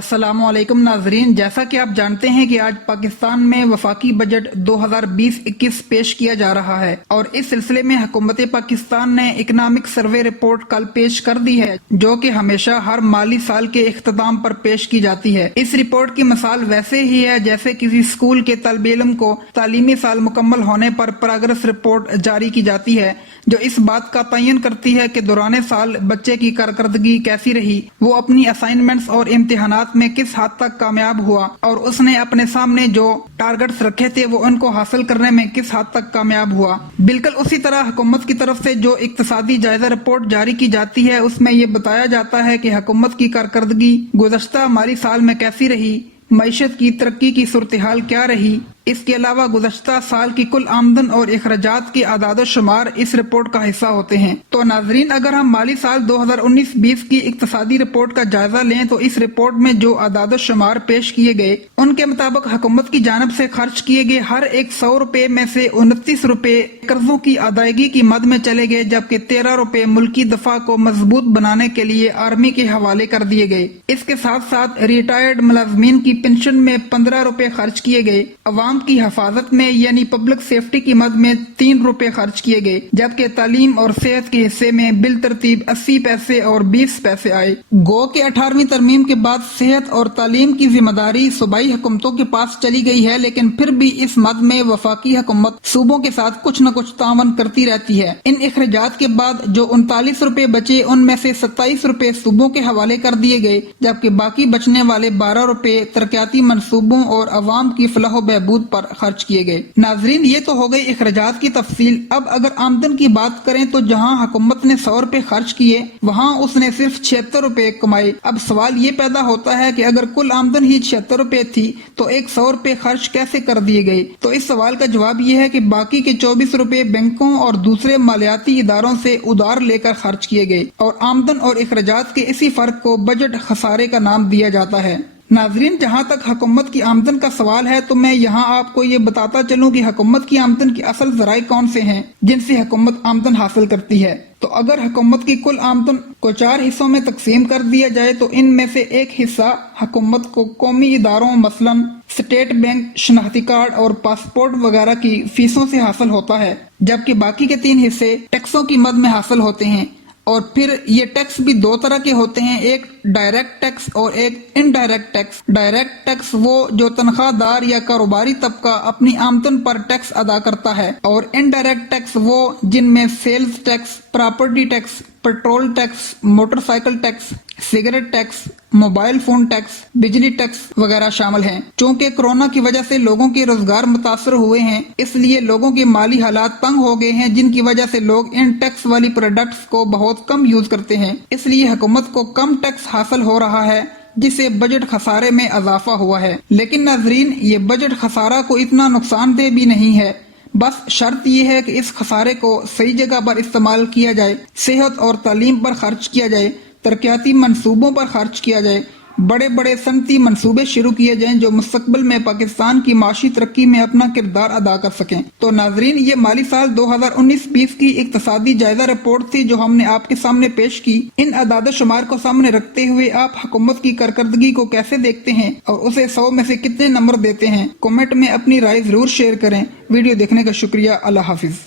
السلام علیکم ناظرین، جیسا کہ آپ جانتے ہیں کہ آج پاکستان میں وفاقی بجٹ 2020-21 پیش کیا جا رہا ہے اور اس سلسلے میں حکومت پاکستان نے اکنامک سروے رپورٹ کل پیش کر دی ہے، جو کہ ہمیشہ ہر مالی سال کے اختتام پر پیش کی جاتی ہے۔ اس رپورٹ کی مثال ویسے ہی ہے جیسے کسی اسکول کے طالب علم کو تعلیمی سال مکمل ہونے پر پروگریس رپورٹ جاری کی جاتی ہے، جو اس بات کا تعین کرتی ہے کہ دوران سال بچے کی کارکردگی کیسی رہی، وہ اپنی اسائنمنٹس اور امتحانات میں کس حد تک کامیاب ہوا اور اس نے اپنے سامنے جو ٹارگٹس رکھے تھے وہ ان کو حاصل کرنے میں کس حد تک کامیاب ہوا۔ بالکل اسی طرح حکومت کی طرف سے جو اقتصادی جائزہ رپورٹ جاری کی جاتی ہے، اس میں یہ بتایا جاتا ہے کہ حکومت کی کارکردگی گزشتہ مالی سال میں کیسی رہی، معیشت کی ترقی کی صورتحال کیا رہی۔ اس کے علاوہ گزشتہ سال کی کل آمدن اور اخراجات کے اعداد و شمار اس رپورٹ کا حصہ ہوتے ہیں۔ تو ناظرین، اگر ہم مالی سال 2019-20 کی اقتصادی رپورٹ کا جائزہ لیں تو اس رپورٹ میں جو اعداد و شمار پیش کیے گئے ان کے مطابق حکومت کی جانب سے خرچ کیے گئے ہر ایک 100 روپے میں سے 29 روپے قرضوں کی ادائیگی کی مد میں چلے گئے، جبکہ 13 روپے ملکی دفاع کو مضبوط بنانے کے لیے آرمی کے حوالے کر دیے گئے۔ اس کے ساتھ ساتھ ریٹائرڈ ملازمین کی پنشن میں 15 روپے خرچ کیے گئے، عوام کی حفاظت میں یعنی پبلک سیفٹی کی مد میں 3 روپے خرچ کیے گئے، جبکہ تعلیم اور صحت کے حصے میں بالترتیب 80 پیسے اور 20 پیسے آئے۔ گو کہ 18ویں ترمیم کے بعد صحت اور تعلیم کی ذمہ داری صوبائی حکومتوں کے پاس چلی گئی ہے، لیکن پھر بھی اس مد میں وفاقی حکومت صوبوں کے ساتھ کچھ نہ کچھ تعاون کرتی رہتی ہے۔ ان اخراجات کے بعد جو 39 روپے بچے ان میں سے 27 روپے صوبوں کے حوالے کر دیے گئے، جبکہ باقی بچنے والے 12 روپے ترقیاتی منصوبوں اور عوام کی فلاح و بہبود پر خرچ کیے گئے۔ ناظرین، یہ تو ہو گئی اخراجات کی تفصیل۔ اب اگر آمدن کی بات کریں تو جہاں حکومت نے 100 روپے خرچ کیے وہاں اس نے صرف 76 روپے کمائے۔ اب سوال یہ پیدا ہوتا ہے کہ اگر کل آمدن ہی 76 روپے تھی تو ایک 100 روپے خرچ کیسے کر دیے گئے؟ تو اس سوال کا جواب یہ ہے کہ باقی کے 24 روپے بینکوں اور دوسرے مالیاتی اداروں سے ادھار لے کر خرچ کیے گئے اور آمدن اور اخراجات کے اسی فرق کو بجٹ خسارے کا نام دیا جاتا ہے۔ ناظرین، جہاں تک حکومت کی آمدن کا سوال ہے تو میں یہاں آپ کو یہ بتاتا چلوں کہ حکومت کی آمدن کے اصل ذرائع کون سے ہیں جن سے حکومت آمدن حاصل کرتی ہے۔ تو اگر حکومت کی کل آمدن کو 4 حصوں میں تقسیم کر دیا جائے تو ان میں سے ایک حصہ حکومت کو قومی اداروں مثلاً اسٹیٹ بینک، شناختی کارڈ اور پاسپورٹ وغیرہ کی فیسوں سے حاصل ہوتا ہے، جبکہ باقی کے 3 حصے ٹیکسوں کی مد میں حاصل ہوتے ہیں۔ اور پھر یہ ٹیکس بھی 2 طرح کے ہوتے ہیں، ایک ڈائریکٹ ٹیکس اور ایک انڈائریکٹ ٹیکس۔ ڈائریکٹ ٹیکس وہ جو تنخواہ دار یا کاروباری طبقہ اپنی آمدن پر ٹیکس ادا کرتا ہے، اور انڈائریکٹ ٹیکس وہ جن میں sales tax, property tax, petrol tax, motorcycle tax, cigarette tax, mobile phone tax, بجلی ٹیکس وغیرہ شامل ہیں۔ چونکہ کورونا کی وجہ سے لوگوں کے روزگار متاثر ہوئے ہیں، اس لیے لوگوں کے مالی حالات تنگ ہو گئے ہیں، جن کی وجہ سے لوگ ان ٹیکس والی پروڈکٹس کو بہت کم یوز کرتے ہیں۔ اس لیے حکومت کو کم ٹیکس حاصل ہو رہا ہے، جس سے بجٹ خسارے میں اضافہ ہوا ہے۔ لیکن ناظرین، یہ بجٹ خسارہ کو اتنا نقصان دہ بھی نہیں ہے، بس شرط یہ ہے کہ اس خسارے کو صحیح جگہ پر استعمال کیا جائے، صحت اور تعلیم پر خرچ کیا جائے، ترقیاتی منصوبوں پر خرچ کیا جائے، بڑے بڑے صنعتی منصوبے شروع کیے جائیں جو مستقبل میں پاکستان کی معاشی ترقی میں اپنا کردار ادا کر سکیں۔ تو ناظرین، یہ مالی سال 2019-20 کی اقتصادی جائزہ رپورٹ تھی جو ہم نے آپ کے سامنے پیش کی۔ ان اعداد و شمار کو سامنے رکھتے ہوئے آپ حکومت کی کارکردگی کو کیسے دیکھتے ہیں اور اسے 100 میں سے کتنے نمبر دیتے ہیں؟ کمنٹ میں اپنی رائے ضرور شیئر کریں۔ ویڈیو دیکھنے کا شکریہ۔ اللہ حافظ۔